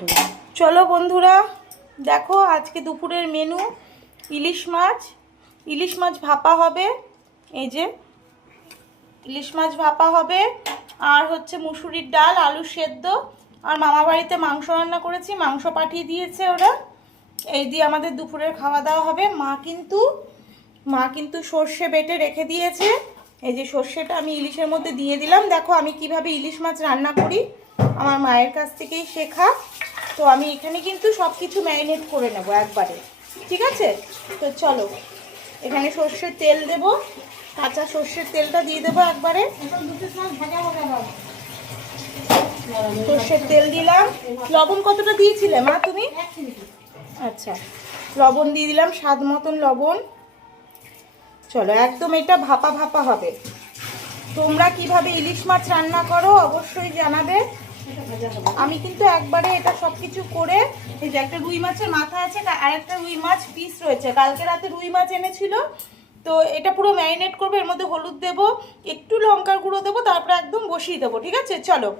চলো বন্ধুরা, দেখো আজকে দুপুরের মেনু ইলিশ মাছ ভাপা হবে। এই যে ইলিশ মাছ ভাপা হবে, আর হচ্ছে মুসুরির ডাল, আলু সেদ্ধ, আর মামা বাড়িতে মাংস রান্না করেছি, মাংস পাঠিয়ে দিয়েছে ওরা। এই দিয়ে আমাদের দুপুরের খাওয়া দাওয়া হবে। মা কিন্তু সর্ষে বেটে রেখে দিয়েছে। এই যে সর্ষেটা আমি ইলিশের মধ্যে দিয়ে দিলাম। দেখো আমি কিভাবে ইলিশ মাছ রান্না করি, আমার মায়ের কাছ থেকেই শেখা। তো আমি এখানে কিন্তু সব কিছু ম্যারিনেট করে নেব একবারে, ঠিক আছে? তো চলো, এখানে সর্ষের তেল দেব, কাঁচা সর্ষের তেলটা দিয়ে দেবো একবারে। সর্ষের তেল দিলাম। লবণ কতটা দিয়েছিলে মা তুমি? আচ্ছা, লবণ দিয়ে দিলাম, স্বাদ মতন লবণ। চলো, একদম এটা ভাপা ভাপা হবে। তোমরা কিভাবে ইলিশ মাছ রান্না করো অবশ্যই জানাবে। আমি কিন্তু একবারে এটা সব কিছু করে, এই যে একটা রুই মাছের মাথা আছে আর একটা রুই মাছ পিস রয়েছে, কালকে রাতে রুই মাছ এনেছিল। তো এটা পুরো ম্যারিনেট করবো, এর মধ্যে হলুদ দেবো, একটু লঙ্কার গুঁড়ো দেবো, তারপরে একদম বসিয়ে দেবো, ঠিক আছে? চলো।